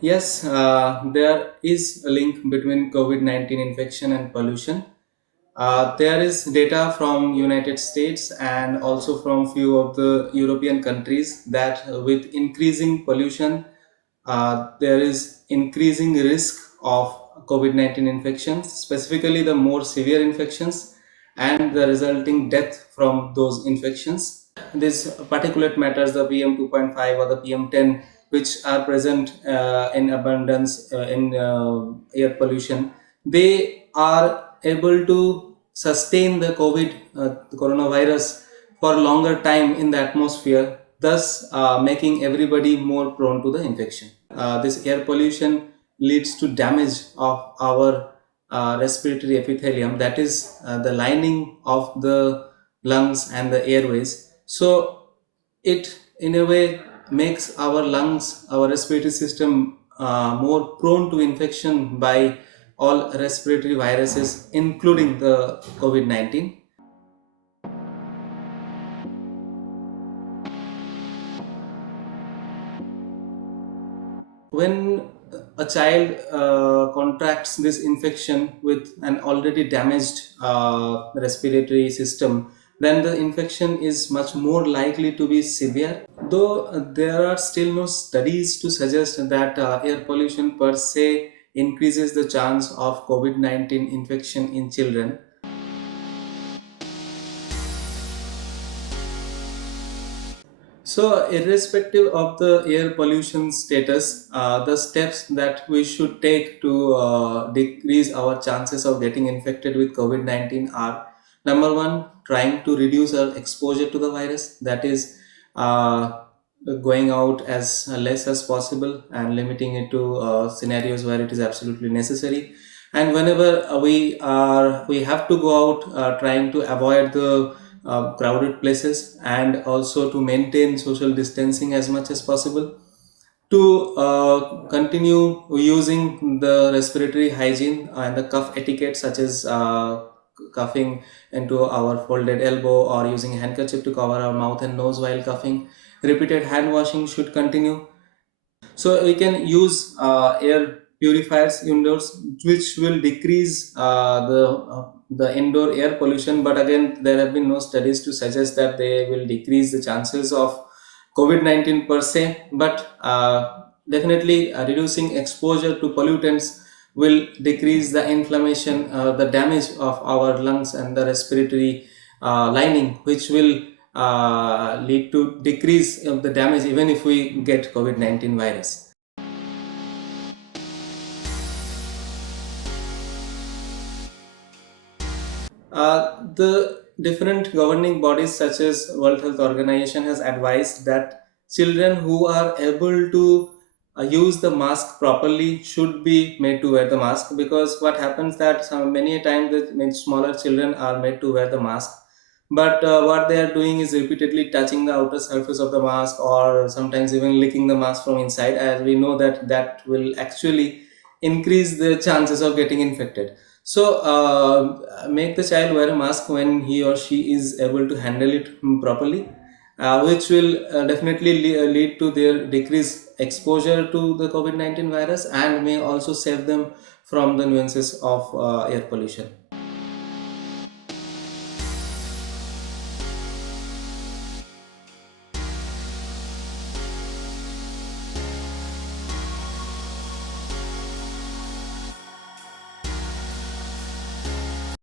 Yes, there is a link between COVID-19 infection and pollution. There is data from United States and also from few of the European countries that with increasing pollution, there is increasing risk of COVID-19 infections, specifically the more severe infections and the resulting death from those infections. These particulate matters, the PM2.5 or the PM10, which are present in abundance in air pollution, they are able to sustain the the coronavirus for longer time in the atmosphere, thus making everybody more prone to the infection. This air pollution leads to damage of our respiratory epithelium, that is the lining of the lungs and the airways. So it in a way makes our lungs, our respiratory system more prone to infection by all respiratory viruses, including the COVID-19. When a child contracts this infection with an already damaged respiratory system, then the infection is much more likely to be severe. Though there are still no studies to suggest that air pollution per se increases the chance of COVID-19 infection in children. So, irrespective of the air pollution status, the steps that we should take to decrease our chances of getting infected with COVID-19 are: number one, trying to reduce our exposure to the virus, that is, uh, going out as less as possible and limiting it to scenarios where it is absolutely necessary. And whenever we have to go out, trying to avoid the crowded places and also to maintain social distancing as much as possible, to continue using the respiratory hygiene and the cough etiquette, such as coughing into our folded elbow or using a handkerchief to cover our mouth and nose while coughing. Repeated hand washing should continue. So we can use air purifiers indoors, which will decrease the indoor air pollution. But again, there have been no studies to suggest that they will decrease the chances of COVID-19 per se. But definitely, reducing exposure to pollutants will decrease the inflammation, the damage of our lungs and the respiratory lining, which will lead to decrease of the damage even if we get COVID-19 virus. The different governing bodies such as World Health Organization has advised that children who are able to use the mask properly should be made to wear the mask, because what happens that many a time the smaller children are made to wear the mask, but what they are doing is repeatedly touching the outer surface of the mask or sometimes even licking the mask from inside, as we know that that will actually increase the chances of getting infected. So make the child wear a mask when he or she is able to handle it properly, which will definitely lead to their decreased exposure to the COVID-19 virus and may also save them from the nuances of air pollution.